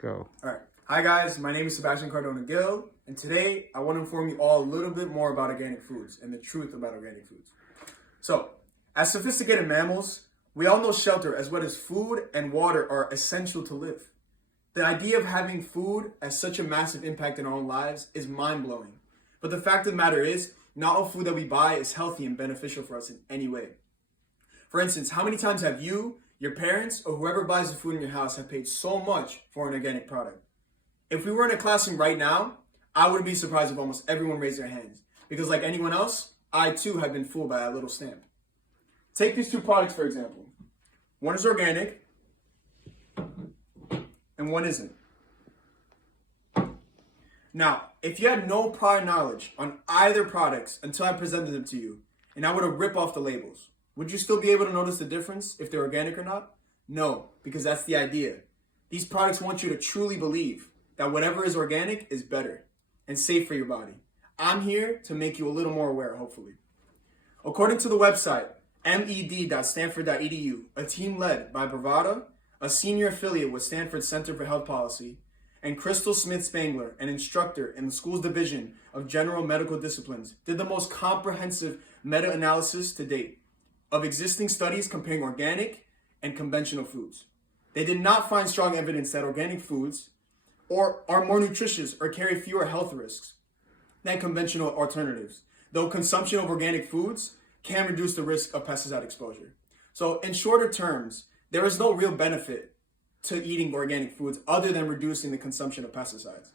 Go. All right. Hi guys, my name is Sebastian Cardona-Gil, and today I want to inform you all a little bit more about organic foods and the truth about organic foods. So, as sophisticated mammals, we all know shelter as well as food and water are essential to live. The idea of having food as such a massive impact in our own lives is mind-blowing. But the fact of the matter is, not all food that we buy is healthy and beneficial for us in any way. For instance, how many times have you, your parents, or whoever buys the food in your house have paid so much for an organic product? If we were in a classroom right now, I wouldn't be surprised if almost everyone raised their hands. Because like anyone else, I too have been fooled by that little stamp. Take these two products for example. One is organic, and one isn't. Now, if you had no prior knowledge on either products until I presented them to you, and I were to rip off the labels, would you still be able to notice the difference if they're organic or not? No, because that's the idea. These products want you to truly believe that whatever is organic is better and safe for your body. I'm here to make you a little more aware, hopefully. According to the website, med.stanford.edu, a team led by Bravada, a senior affiliate with Stanford Center for Health Policy, and Crystal Smith-Spangler, an instructor in the school's division of general medical disciplines, did the most comprehensive meta-analysis to date of existing studies comparing organic and conventional foods. They did not find strong evidence that organic foods are more nutritious or carry fewer health risks than conventional alternatives, though consumption of organic foods can reduce the risk of pesticide exposure. So in shorter terms, there is no real benefit to eating organic foods other than reducing the consumption of pesticides.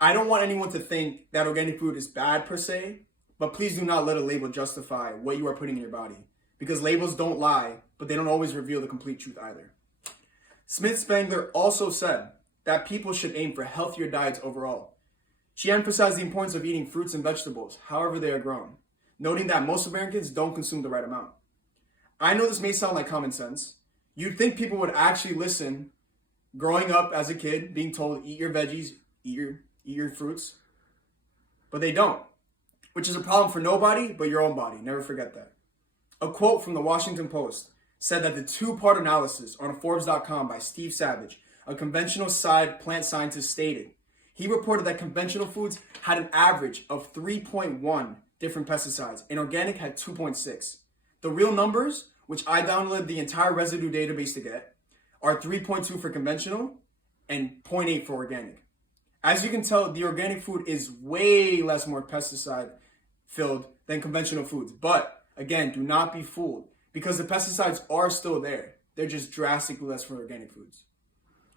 I don't want anyone to think that organic food is bad per se, but please do not let a label justify what you are putting in your body, because labels don't lie, but they don't always reveal the complete truth either. Smith-Spangler also said that people should aim for healthier diets overall. She emphasized the importance of eating fruits and vegetables, however they are grown, noting that most Americans don't consume the right amount. I know this may sound like common sense. You'd think people would actually listen growing up as a kid, being told, eat your veggies, eat your fruits, but they don't, which is a problem for nobody but your own body. Never forget that. A quote from the Washington Post said that the two-part analysis on Forbes.com by Steve Savage, a conventional plant scientist, stated he reported that conventional foods had an average of 3.1 different pesticides and organic had 2.6. The real numbers, which I downloaded the entire residue database to get, are 3.2 for conventional and 0.8 for organic. As you can tell, the organic food is way more pesticide filled than conventional foods. But again, do not be fooled because the pesticides are still there. They're just drastically less for organic foods.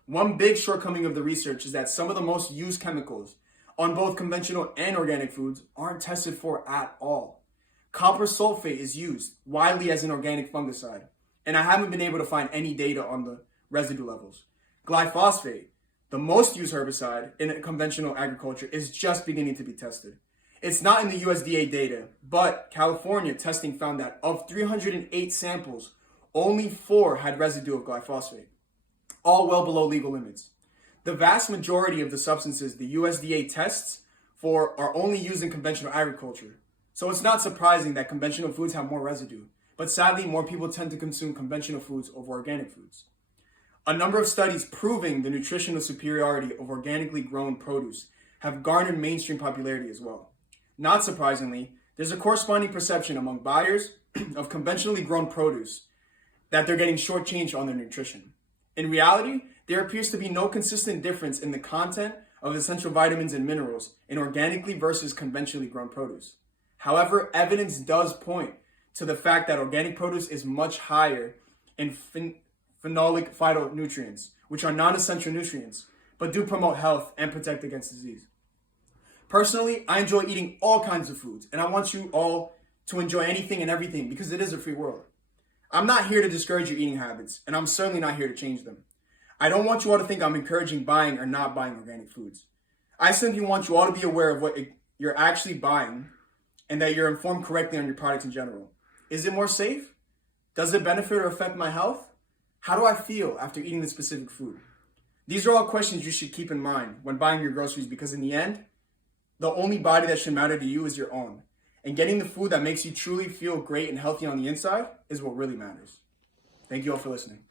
One big shortcoming of the research is that some of the most used chemicals on both conventional and organic foods aren't tested for at all. Copper sulfate is used widely as an organic fungicide, and I haven't been able to find any data on the residue levels. Glyphosate, the most used herbicide in conventional agriculture, is just beginning to be tested. It's not in the USDA data, but California testing found that of 308 samples, only 4 had residue of glyphosate, all well below legal limits. The vast majority of the substances the USDA tests for are only used in conventional agriculture. So it's not surprising that conventional foods have more residue, but sadly more people tend to consume conventional foods over organic foods. A number of studies proving the nutritional superiority of organically grown produce have garnered mainstream popularity as well. Not surprisingly, there's a corresponding perception among buyers of conventionally grown produce that they're getting shortchanged on their nutrition. In reality, there appears to be no consistent difference in the content of essential vitamins and minerals in organically versus conventionally grown produce. However, evidence does point to the fact that organic produce is much higher in phenolic phytonutrients, which are non-essential nutrients, but do promote health and protect against disease. Personally, I enjoy eating all kinds of foods, and I want you all to enjoy anything and everything because it is a free world. I'm not here to discourage your eating habits, and I'm certainly not here to change them. I don't want you all to think I'm encouraging buying or not buying organic foods. I simply want you all to be aware of what you're actually buying and that you're informed correctly on your products in general. Is it more safe? Does it benefit or affect my health? How do I feel after eating this specific food? These are all questions you should keep in mind when buying your groceries because in the end, the only body that should matter to you is your own. And getting the food that makes you truly feel great and healthy on the inside is what really matters. Thank you all for listening.